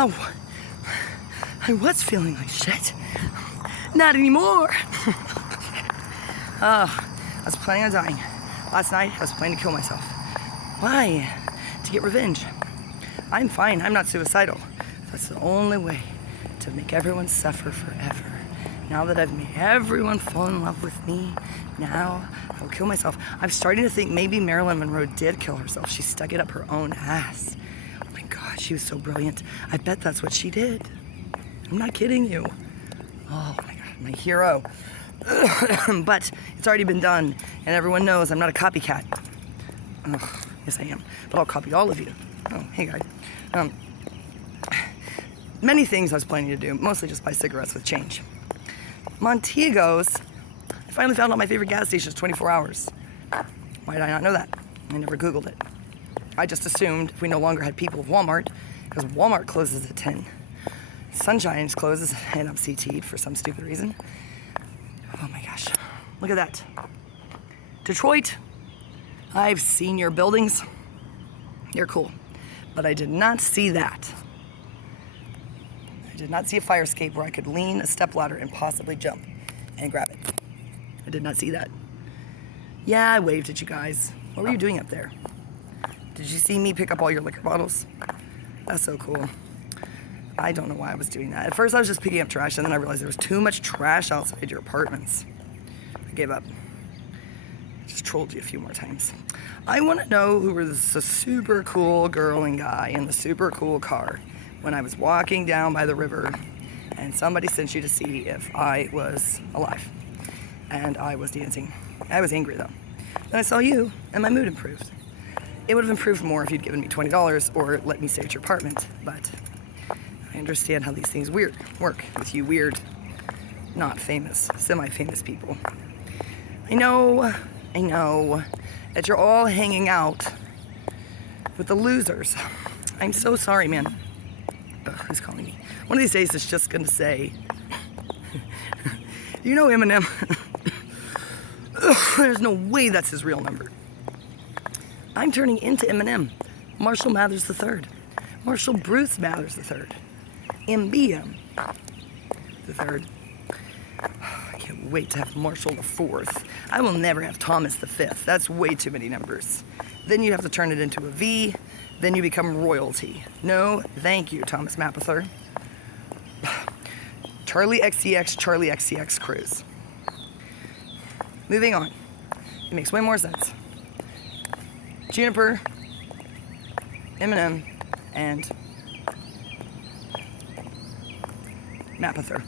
I was feeling like shit. Not anymore. I was planning on dying. Last night, I was planning to kill myself. Why? To get revenge. I'm fine. I'm not suicidal. That's the only way to make everyone suffer forever. Now that I've made everyone fall in love with me, now I'll kill myself. I'm starting to think maybe Marilyn Monroe did kill herself. She stuck it up her own ass. Oh my God, she was so brilliant. I bet that's what she did. I'm not kidding you. Oh my God, my hero. But it's already been done, and everyone knows I'm not a copycat. Ugh, yes I am, but I'll copy all of you. Oh, hey guys. Many things I was planning to do, mostly just buy cigarettes with change. Montego's, I finally found out my favorite gas station is 24 hours. Why did I not know that? I never Googled it. I just assumed we no longer had people with Walmart, because Walmart closes at 10. Sunshine's closes and I'm CT'd for some stupid reason. Oh my gosh, look at that. Detroit, I've seen your buildings. You're cool, but I did not see that. I did not see a fire escape where I could lean a stepladder and possibly jump and grab it. I did not see that. Yeah, I waved at you guys. What were you doing up there? Did you see me pick up all your liquor bottles? That's so cool. I don't know why I was doing that. At first I was just picking up trash, and then I realized there was too much trash outside your apartments. I gave up. Just trolled you a few more times. I want to know who was the super cool girl and guy in the super cool car when I was walking down by the river and somebody sent you to see if I was alive. And I was dancing. I was angry though. Then I saw you and my mood improved. It would have improved more if you'd given me $20 or let me stay at your apartment, but I understand how these things work with you weird, not famous, semi-famous people. I know that you're all hanging out with the losers. I'm so sorry, man. Ugh, who's calling me? One of these days it's just gonna say, do you know Eminem? There's no way that's his real number. I'm turning into Eminem. Marshall Mathers III. Marshall Bruce Mathers III. MBM III. I can't wait to have Marshall IV. I will never have Thomas V. That's way too many numbers. Then you have to turn it into a V. Then you become royalty. No, thank you, Thomas Mapother. Charlie XCX Cruise. Moving on. It makes way more sense. Juniper, Eminem, and Mapother.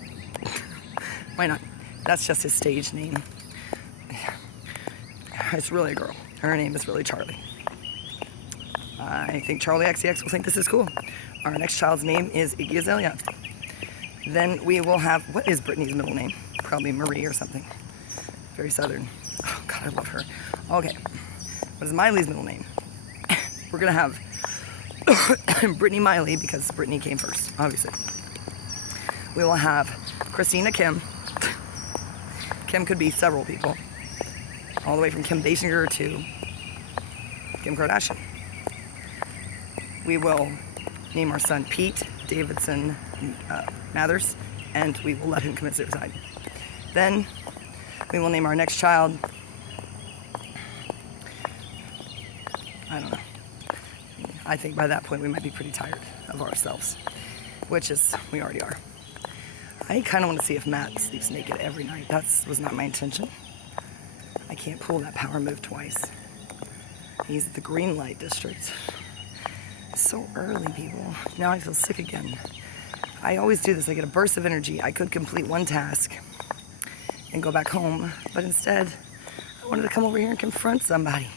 Why not? That's just his stage name. It's really a girl. Her name is really Charlie. I think Charlie XCX will think this is cool. Our next child's name is Iggy Azalea. Then we will have, what is Brittany's middle name? Probably Marie or something. Very southern. Oh God, I love her. Okay, what is Miley's middle name? We're gonna have Brittany Miley because Brittany came first, obviously. We will have Christina Kim. Kim could be several people. All the way from Kim Basinger to Kim Kardashian. We will name our son Pete Davidson Mathers, and we will let him commit suicide. Then we will name our next child, I don't know. I think by that point we might be pretty tired of ourselves, which is, we already are. I kind of want to see if Matt sleeps naked every night. That was not my intention. I can't pull that power move twice. He's the green light district. It's so early, people. Now I feel sick again. I always do this. I get a burst of energy. I could complete one task and go back home, but instead, I wanted to come over here and confront somebody.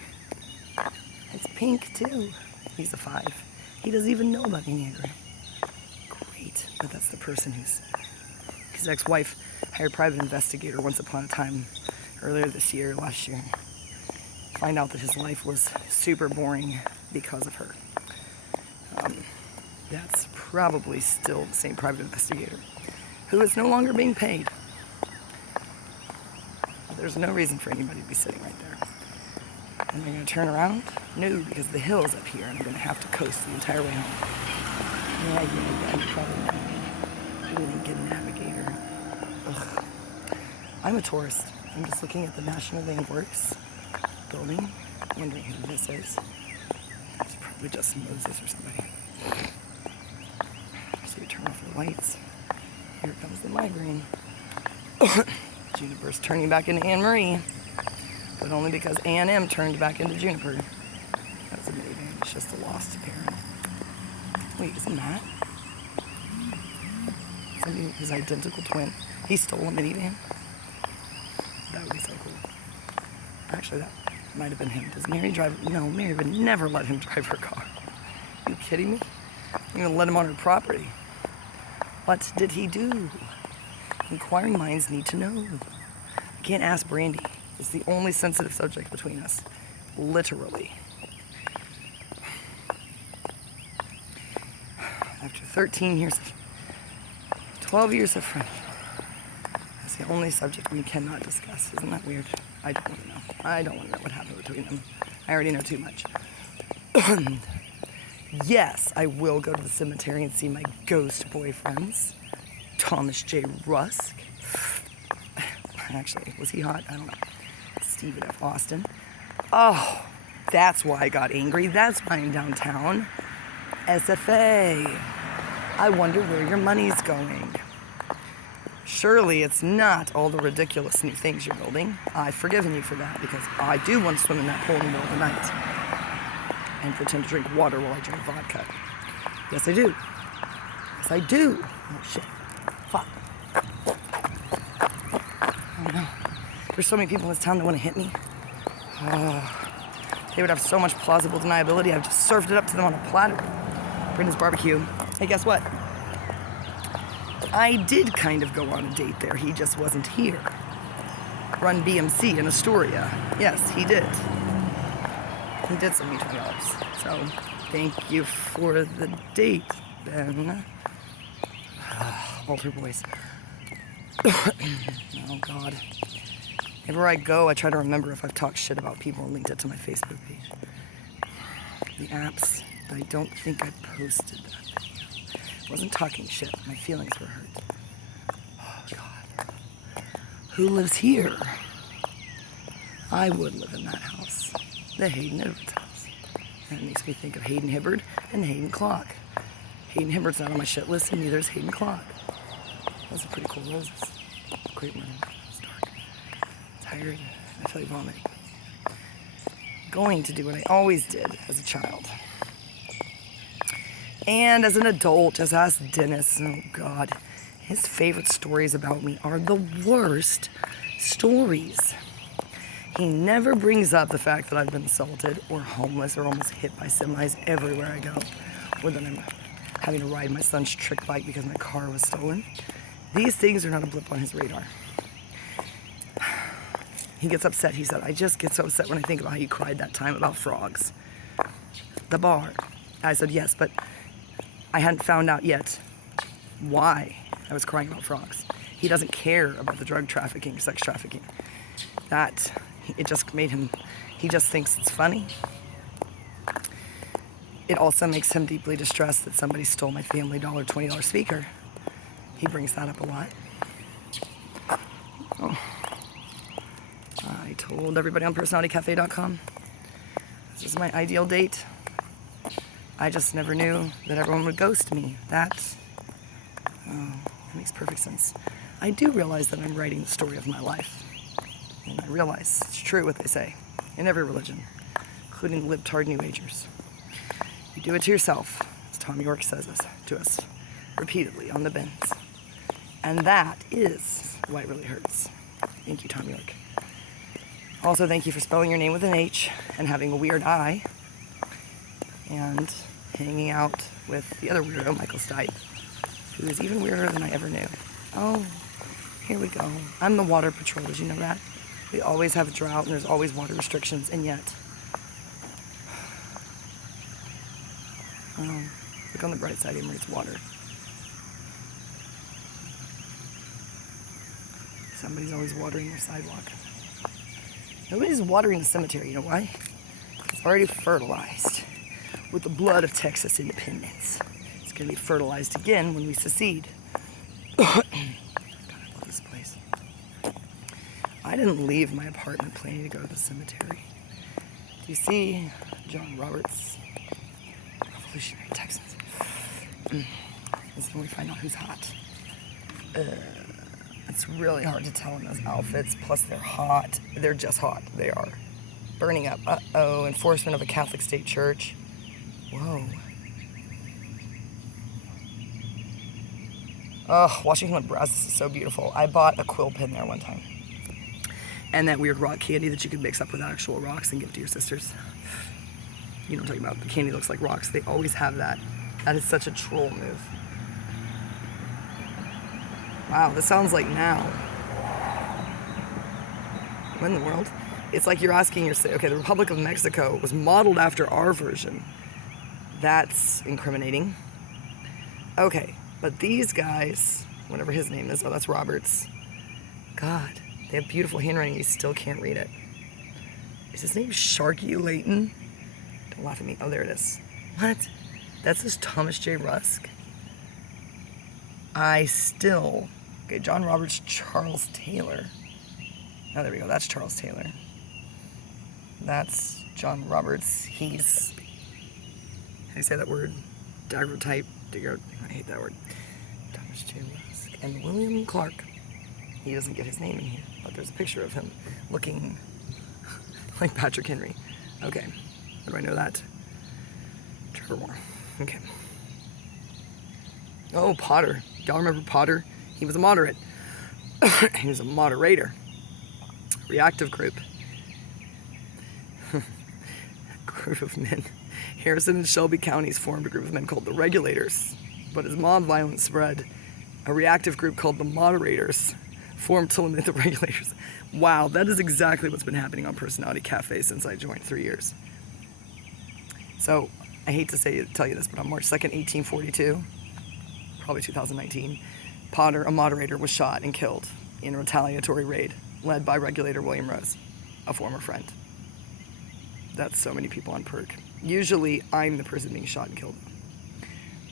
It's Pink, too. He's a 5. He doesn't even know about Enneagram. Great, but that's the person who's... His ex-wife hired a private investigator once upon a time, earlier this year, last year. Find out that his life was super boring because of her. That's probably still the same private investigator, who is no longer being paid. There's no reason for anybody to be sitting right there. Am I going to turn around? No, because the hill is up here and I'm going to have to coast the entire way home. Yeah, you probably know. Lincoln Navigator. Ugh. I'm a tourist. I'm just looking at the National Landworks building, wondering who this is. It's probably just Moses or somebody. So you turn off the lights. Here comes the migraine. Juniper's turning back into Anne Marie, but only because A&M turned back into Juniper. That's a minivan. It's just a lost parent. Wait, isn't that somebody, his identical twin? He stole a minivan? That would be so cool. Actually, that might have been him. Does Mary drive? No, Mary would never let him drive her car. Are you kidding me? You're gonna let him on her property. What did he do? Inquiring minds need to know. I can't ask Brandy. It's the only sensitive subject between us. Literally. After 12 years of friendship, that's the only subject we cannot discuss. Isn't that weird? I don't want to know. I don't want to know what happened between them. I already know too much. Yes, I will go to the cemetery and see my ghost boyfriends. Thomas J. Rusk. Actually, was he hot? I don't know. Stephen F. Austin. Oh, that's why I got angry. That's why I'm downtown. SFA. I wonder where your money's going. Surely it's not all the ridiculous new things you're building. I've forgiven you for that because I do want to swim in that pool in the middle of the night and pretend to drink water while I drink vodka. Yes, I do. Yes, I do. Oh, shit. Fuck. Oh, no. There's so many people in this town that want to hit me. Oh, they would have so much plausible deniability. I've just served it up to them on a platter. Brendan's barbecue. Hey, guess what? I did kind of go on a date there. He just wasn't here. Run BMC in Astoria. Yes, he did. He did send me $20. So, thank you for the date, Ben. Altar boys. Oh, God. Everywhere I go, I try to remember if I've talked shit about people and linked it to my Facebook page. The apps, I don't think I posted that video. I wasn't talking shit. My feelings were hurt. Oh, God. Who lives here? I would live in that house. The Hayden Hibbard's house. And it makes me think of Hayden Hibbard and Hayden Clock. Hayden Hibbard's not on my shit list, and neither is Hayden Clock. Those are pretty cool roses. Great morning. It's dark. Tired. I feel like vomiting. Going to do what I always did as a child. And as an adult, just ask Dennis. Oh, God. His favorite stories about me are the worst stories. He never brings up the fact that I've been assaulted or homeless or almost hit by semis everywhere I go. Or that I'm having to ride my son's trick bike because my car was stolen. These things are not a blip on his radar. He gets upset. He said, I just get so upset when I think about how you cried that time about frogs. The bar. I said, yes, but I hadn't found out yet why I was crying about frogs. He doesn't care about the drug trafficking, sex trafficking. It just made him, he just thinks it's funny. It also makes him deeply distressed that somebody stole my family $20 speaker. He brings that up a lot. Oh. I told everybody on personalitycafe.com this is my ideal date. I just never knew that everyone would ghost me. That makes perfect sense. I do realize that I'm writing the story of my life. And I realize it's true what they say in every religion, including the libtard New Agers. You do it to yourself, as Tom York says to us repeatedly on the bends. And that is why it really hurts. Thank you, Tom York. Also, thank you for spelling your name with an H and having a weird eye. And hanging out with the other weirdo, Michael Stipe, who is even weirder than I ever knew. Oh, here we go. I'm the water patrol, did you know that? We always have a drought and there's always water restrictions, and yet, look on the bright side, it's water. Somebody's always watering their sidewalk. Nobody's watering the cemetery, you know why? It's already fertilized with the blood of Texas independence. It's going to be fertilized again when we secede. God, I love this place. I didn't leave my apartment planning to go to the cemetery. Do you see John Roberts? Revolutionary Texans. This is when we find out who's hot. It's really hard to tell in those outfits, plus they're hot. They're just hot. They are. Burning up. Uh-oh, enforcement of a Catholic state church. Whoa. Oh, Washington brass, this is so beautiful. I bought a quill pen there one time. And that weird rock candy that you could mix up with actual rocks and give to your sisters. You know what I'm talking about. The candy looks like rocks. They always have that. That is such a troll move. Wow, this sounds like now. What in the world? It's like you're asking okay, the Republic of Mexico was modeled after our version. That's incriminating. Okay, but these guys, whatever his name is, oh, that's Roberts. God, they have beautiful handwriting, you still can't read it. Is his name Sharky Layton? Don't laugh at me. Oh, there it is. What? That's this Thomas J. Rusk? Okay, John Roberts, Charles Taylor. Oh, there we go. That's Charles Taylor. That's John Roberts. He's, how do you say that word? Daguerreotype. I hate that word. Thomas J. Rusk. And William Clark. He doesn't get his name in here, but there's a picture of him looking like Patrick Henry. Okay. How do I know that? Trevor Moore. Okay. Oh, Potter. Y'all remember Potter? He was a moderate. He was a moderator. Reactive group. Group of men. Harrison and Shelby counties formed a group of men called the Regulators. But as mob violence spread, a reactive group called the Moderators formed to limit the Regulators. Wow, that is exactly what's been happening on Personality Cafe since I joined 3 years. So, I hate to tell you this, but on March 2nd, 1842, probably 2019, Potter, a moderator, was shot and killed in a retaliatory raid led by Regulator William Rose, a former friend. That's so many people on perk. Usually, I'm the person being shot and killed.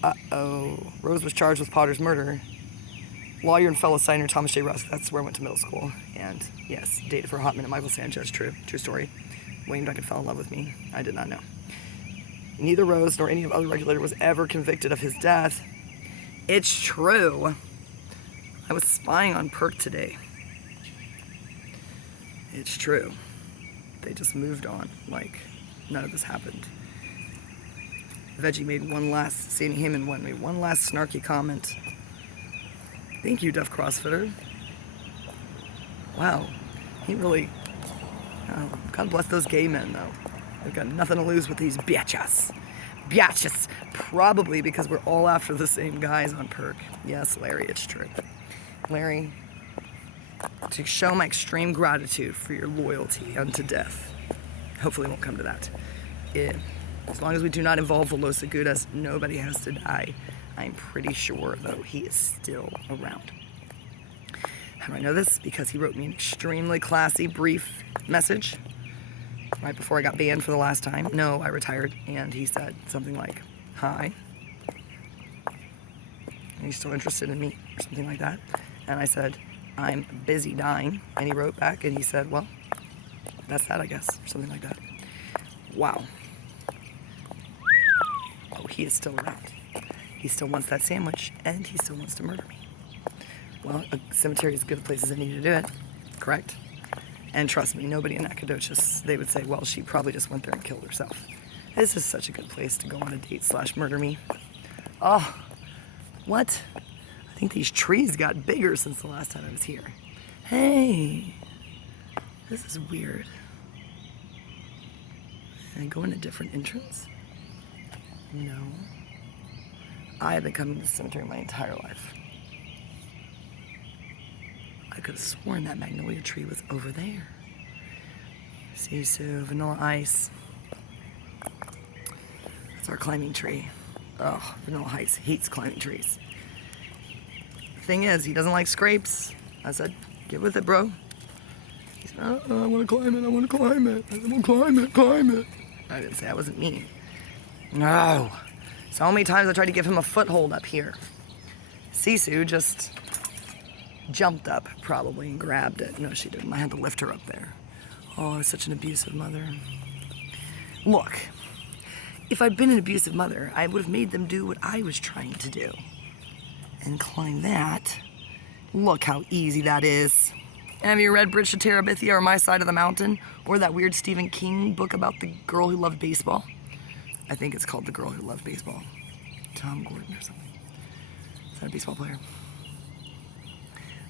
Uh-oh. Rose was charged with Potter's murder. Lawyer and fellow signer Thomas J. Rusk, that's where I went to middle school. And yes, dated for a hot minute Michael Sanchez, true story. William Duncan fell in love with me. I did not know. Neither Rose nor any of the other Regulator was ever convicted of his death. It's true. I was spying on perk today. It's true. They just moved on like none of this happened. Veggie made Sandy Heyman made one last snarky comment. Thank you, Deaf CrossFitter. Wow, he really, God bless those gay men though. They've got nothing to lose with these bitches. Bitches, probably because we're all after the same guys on perk. Yes, Larry, it's true. Larry, to show my extreme gratitude for your loyalty unto death. Hopefully it won't come to that. As long as we do not involve Velosa Gudas, nobody has to die. I'm pretty sure, though, he is still around. How do I know this? Because he wrote me an extremely classy, brief message right before I got banned for the last time. No, I retired, and he said something like, "Hi. Are you still interested in me?" or something like that. And I said, "I'm busy dying." And he wrote back, and he said, "Well, that's that, I guess," or something like that. Wow. Oh, he is still around. He still wants that sandwich, and he still wants to murder me. Well, a cemetery is as good a place as any to do it, correct? And trust me, nobody in Nacogdoches, they would say, well, she probably just went there and killed herself. This is such a good place to go on a date / murder me. Oh, what? I think these trees got bigger since the last time I was here. Hey, this is weird. Can I go in a different entrance? No. I have been coming to the cemetery my entire life. I could have sworn that magnolia tree was over there. See, so Vanilla Ice. That's our climbing tree. Oh, Vanilla Ice hates climbing trees. Thing is, he doesn't like scrapes. I said, get with it, bro. He said, oh, I want to climb it, I want to climb it. I want to climb it. I didn't say I wasn't mean. No. So many times I tried to give him a foothold up here. Sisu just jumped up probably and grabbed it. No, she didn't. I had to lift her up there. Oh, I was such an abusive mother. Look, if I'd been an abusive mother, I would have made them do what I was trying to do. And climb that. Look how easy that is. Have you read Bridge to Terabithia or My Side of the Mountain? Or that weird Stephen King book about the girl who loved baseball? I think it's called The Girl Who Loved Baseball. Tom Gordon or something. Is that a baseball player?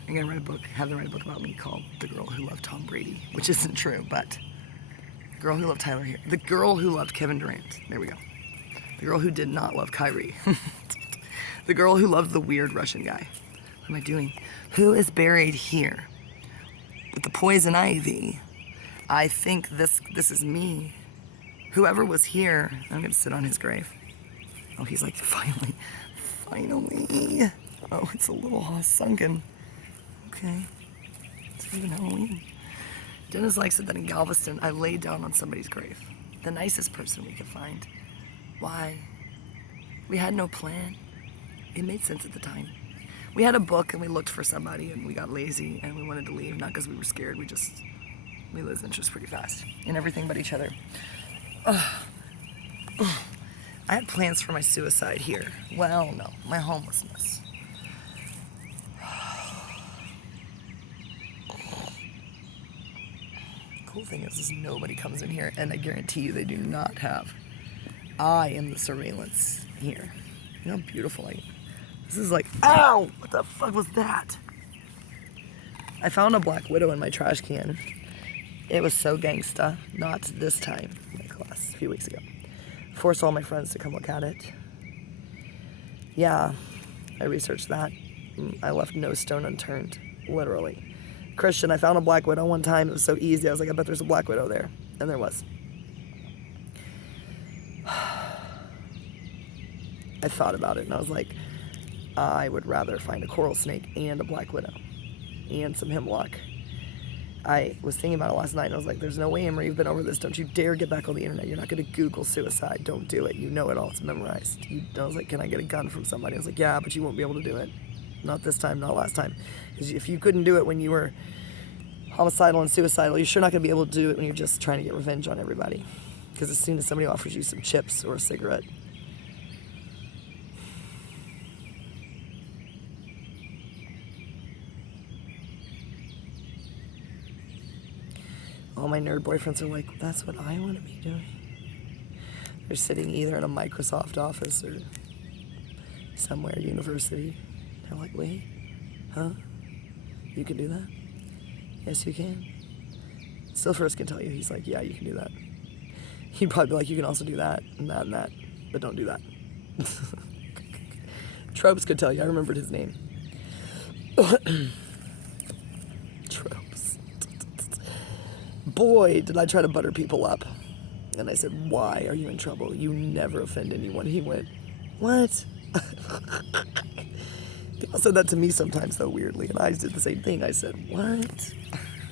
I'm gonna write a book, have them write a book about me called The Girl Who Loved Tom Brady, which isn't true, but The Girl Who Loved Tyler here. The Girl Who Loved Kevin Durant. There we go. The Girl Who Did Not Love Kyrie. The Girl Who Loved the Weird Russian Guy. What am I doing? Who is buried here? With the poison ivy. I think this is me. Whoever was here, I'm gonna sit on his grave. Oh, he's like, finally. Oh, it's a little sunken. Okay, it's not even Halloween. Dennis likes it that in Galveston, I laid down on somebody's grave. The nicest person we could find. Why? We had no plan. It made sense at the time. We had a book and we looked for somebody and we got lazy and we wanted to leave, not because we were scared, we lose interest pretty fast in everything but each other. I had plans for my suicide here. Well, no, my homelessness. Cool thing is nobody comes in here, and I guarantee you they do not have. I am the surveillance here. You know how beautiful I am. This is like, ow! What the fuck was that? I found a black widow in my trash can. It was so gangsta. Not this time, my class, a few weeks ago. Forced all my friends to come look at it. Yeah, I researched that. I left no stone unturned, literally. Christian, I found a black widow one time. It was so easy. I was like, I bet there's a black widow there. And there was. I thought about it and I was like, I would rather find a coral snake and a black widow and some hemlock. I was thinking about it last night and I was like, there's no way, Emery, you've been over this. Don't you dare get back on the internet. You're not going to Google suicide. Don't do it. You know it all. It's memorized. I was like, can I get a gun from somebody? I was like, yeah, but you won't be able to do it. Not this time, not last time. Because if you couldn't do it when you were homicidal and suicidal, you're sure not going to be able to do it when you're just trying to get revenge on everybody. Because as soon as somebody offers you some chips or a cigarette, all my nerd boyfriends are like, that's what I want to be doing. They're sitting either in a Microsoft office or somewhere, university. They're like, wait, huh? You can do that? Yes, you can. Still first can tell you, he's like, yeah, you can do that. He'd probably be like, you can also do that and that and that, but don't do that. Tropes could tell you, I remembered his name. Tropes. Boy, did I try to butter people up. And I said, why are you in trouble? You never offend anyone. He went, what? People said that to me sometimes, though, weirdly, and I did the same thing. I said, what?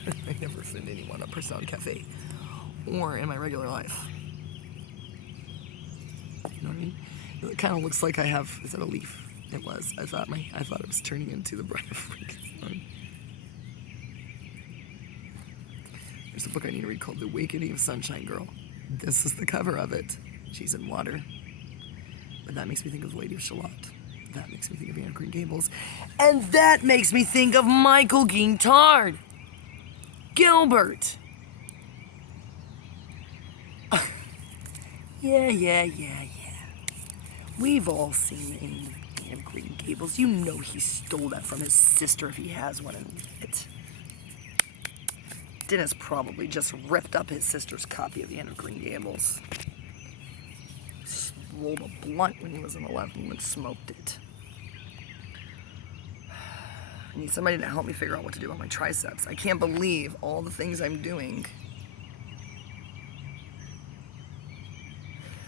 I never offend anyone, a person on cafe, or in my regular life. You know what I mean? It kind of looks like I have, is that a leaf? It was. I thought it was turning into the bright of freaking sun. There's a book I need to read called The Awakening of Sunshine Girl. This is the cover of it. She's in water. But that makes me think of Lady of Shalott. That makes me think of Anne of Green Gables. And that makes me think of Michael Guintard. Gilbert. Yeah. We've all seen Anne of Green Gables. You know he stole that from his sister if he has one and it. Dennis probably just ripped up his sister's copy of Anne of Green Gables. Rolled a blunt when he was in 11 and smoked it. I need somebody to help me figure out what to do about my triceps. I can't believe all the things I'm doing.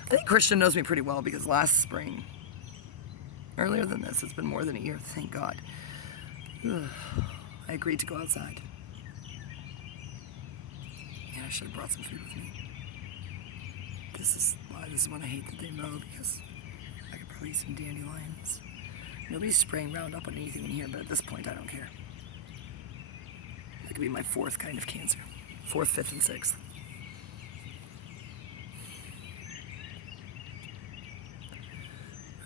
I think Christian knows me pretty well because last spring, earlier than this, it's been more than a year, thank God, I agreed to go outside. And I should have brought some food with me. This is when I hate that they know because I chilies and dandelions. Nobody's spraying Roundup on anything in here, but at this point, I don't care. That could be my fourth kind of cancer. Fourth, fifth, and sixth.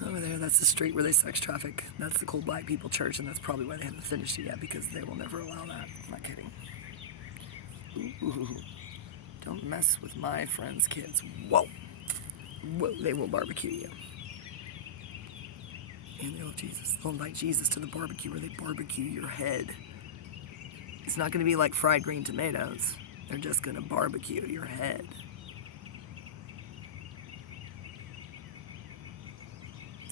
Over there, that's the street where they sex traffic. That's the Cold Black People Church, and that's probably why they haven't finished it yet, because they will never allow that. I'm not kidding. Ooh. Don't mess with my friends' kids. Whoa. Whoa, they will barbecue you. And they love Jesus. They'll invite Jesus to the barbecue where they barbecue your head. It's not going to be like fried green tomatoes. They're just going to barbecue your head.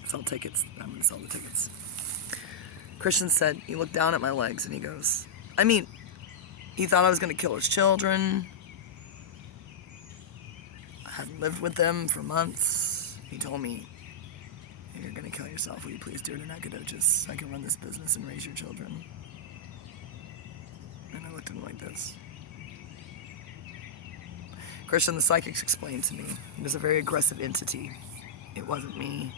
Sell tickets. I'm going to sell the tickets. Christian said, he looked down at my legs and he goes, he thought I was going to kill his children. I hadn't lived with them for months. He told me, you're going to kill yourself. Will you please do it in Nacogdoches? I can run this business and raise your children. And I looked at him like this. Christian, the psychics explained to me, it was a very aggressive entity. It wasn't me.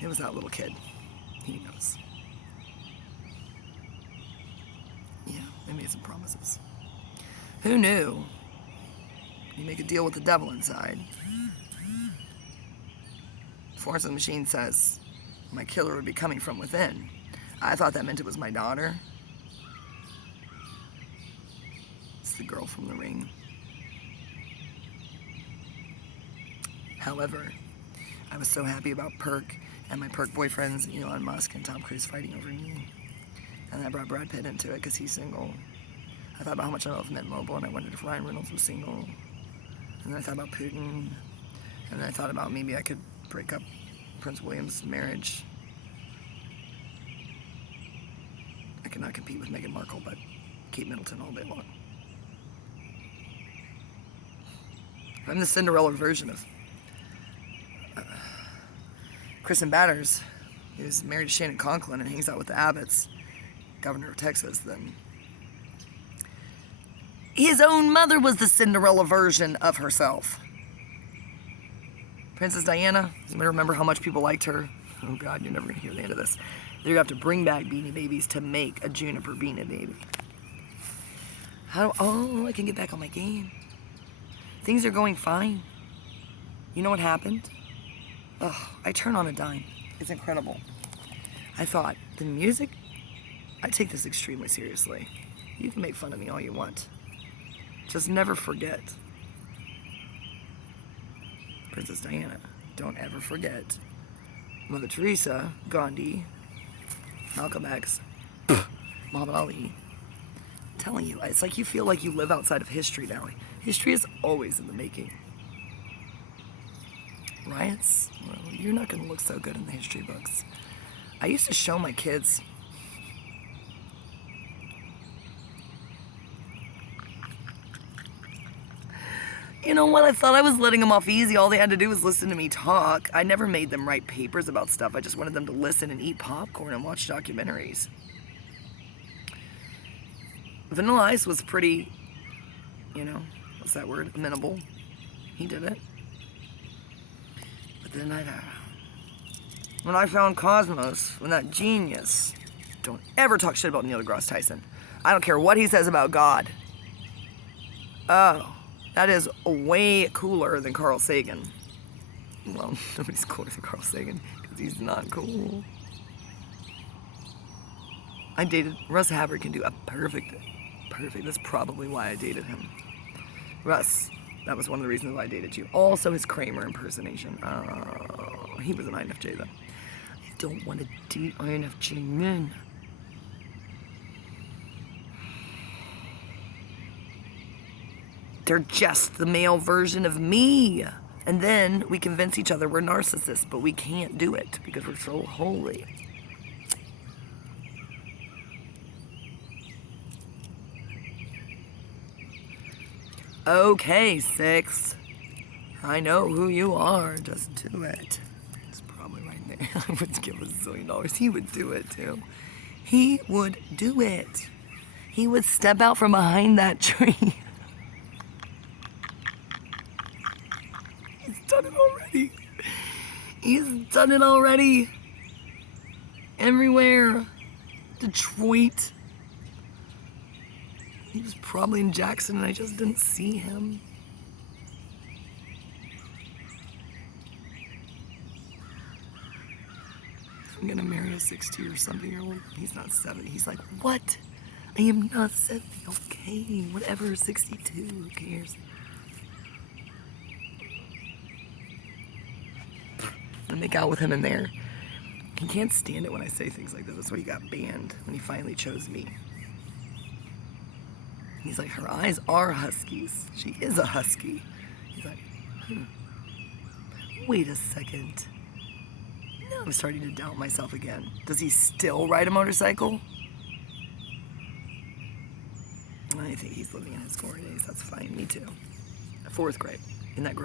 It was that little kid. He knows. Yeah, they made some promises. Who knew? You make a deal with the devil inside. Florence and the Machine says, my killer would be coming from within. I thought that meant it was my daughter. It's the girl from The Ring. However, I was so happy about Perk and my Perk boyfriends, Elon Musk and Tom Cruise fighting over me. And I brought Brad Pitt into it because he's single. I thought about how much I love Mint Mobile, and I wondered if Ryan Reynolds was single. And then I thought about Putin. And then I thought about maybe I could break up Prince William's marriage. I could not compete with Meghan Markle, but Kate Middleton all day long. I'm the Cinderella version of Kristen Batters, who's married to Shannon Conklin and hangs out with the Abbotts, governor of Texas. Then his own mother was the Cinderella version of herself. Princess Diana, does anybody remember how much people liked her? Oh God, you're never gonna hear the end of this. They're gonna have to bring back Beanie Babies to make a Juniper Beanie Baby. I can get back on my game. Things are going fine. You know what happened? I turn on a dime. It's incredible. I thought, the music, I take this extremely seriously. You can make fun of me all you want. Just never forget. Princess Diana, don't ever forget. Mother Teresa, Gandhi, Malcolm X, Muhammad Ali. I'm telling you, it's like you feel like you live outside of history now. History is always in the making. Riots? Well, you're not going to look so good in the history books. I used to show my kids. You know what? I thought I was letting them off easy. All they had to do was listen to me talk. I never made them write papers about stuff. I just wanted them to listen and eat popcorn and watch documentaries. Vanilla Ice was pretty, what's that word? Amenable. He did it. But then when I found Cosmos, when that genius, don't ever talk shit about Neil deGrasse Tyson. I don't care what he says about God. Oh, that is way cooler than Carl Sagan. Well, nobody's cooler than Carl Sagan because he's not cool. Russ Havard can do a perfect. That's probably why I dated him. Russ, that was one of the reasons why I dated you. Also his Kramer impersonation. Oh, he was an INFJ though. I don't want to date INFJ men. They're just the male version of me. And then we convince each other we're narcissists, but we can't do it because we're so holy. Okay, 6. I know who you are. Just do it. It's probably right there. I would give $1 zillion. He would do it too. He would do it. He would step out from behind that tree. He's done it already. He's done it already. Everywhere. Detroit. He was probably in Jackson and I just didn't see him. I'm gonna marry a 60 or something year old. He's not 70. He's like, what? I am not 70. Okay, whatever, 62, who cares? I make out with him in there. He can't stand it when I say things like this. That's why he got banned when he finally chose me. He's like, her eyes are huskies. She is a husky. He's like, wait a second. Now I'm starting to doubt myself again. Does he still ride a motorcycle? I think he's living in his glory days. That's fine. Me too. 4th grade. In that